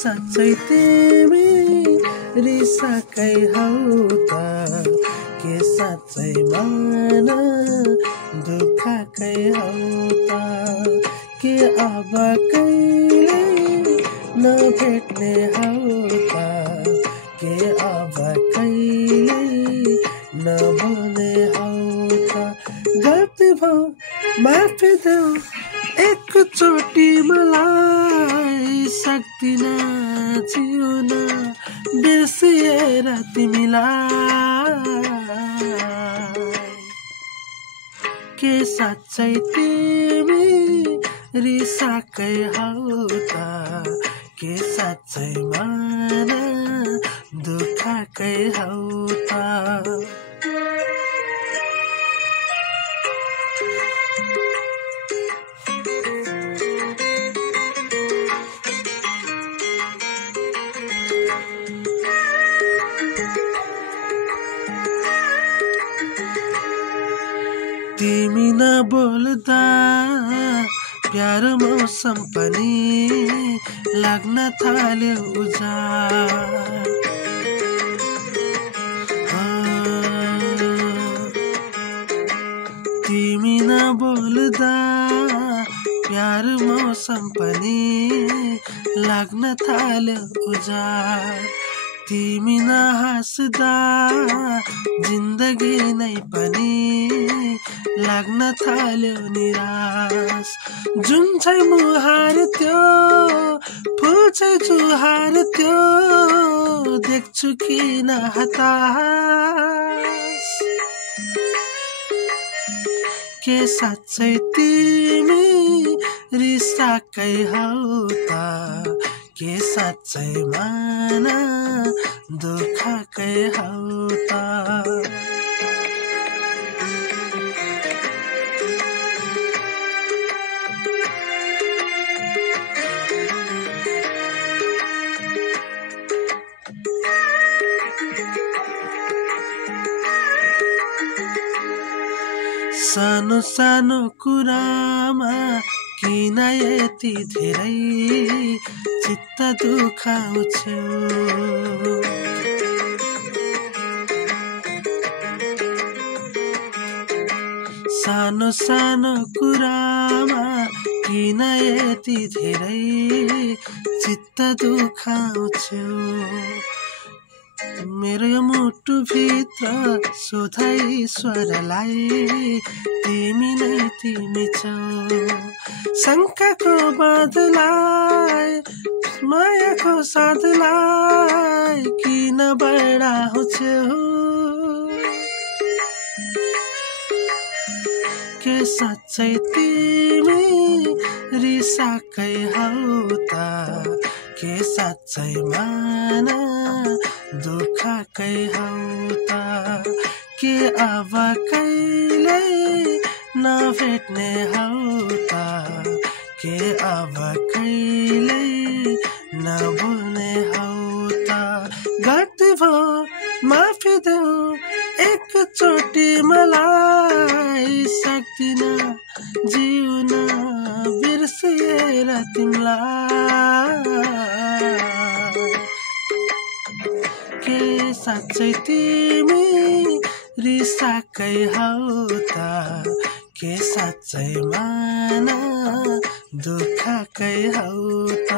साँच्चै तिमी रिसाकै हौ त के साँच्चै मन दुःखकै हौ त के अब कहिले नभेट्ने हौ त के अब कहिले नबोल्ने हौ त गल्ती भयो माफी देऊ एकचोटि मलाई सक्दिन जिउन बिर्सिएर तिमीलाई के साँच्चै तिमी रिसाकै हौ त के साँच्चै मन दुःखकै हौ त तिमी नबोल्दा प्यारो मौसम पनि लाग्न थाल्यो उजाड तिमी नबोल्दा प्यारो मौसम पनि लाग्न थाल्यो उजाड तिमी नहाँस्दा जिन्दगी नै पनि लाग्न थाल्यो निराश जुन चाहिँ मुहार त्यो फुल चाहिँ जुहार त्यो देख्छु किन हताश के साँच्चै तिमी रिसाकै हौ त के साँच्चै मन दुःखकै हौ त सानो सानो कुरामा किन यति धेरै चित्त दुखाउँछौ सानो सानो कुरामा किन यति धेरै चित्त दुखाउँछौ मेरो यो मुटुभित्र सोधाइ स्वरलाई तिमी नै तिमी छौ शङ्काको बादलाई मायाको साथलाई किन बढाउँछौ के साँच्चै तिमी रिसाकै हौ त के साँच्चै मन दुःखकै हौ त के अब कहिले नभेट्ने हौ त के अब कहिले नबोल्ने हौ त गल्ती भयो माफी देऊ एकचोटि मलाई सक्दिन जिउन बिर्सिएर तिमीलाई के साँच्चै तिमी रिसाकै हौ त के साँच्चै मन दुःखकै हौ त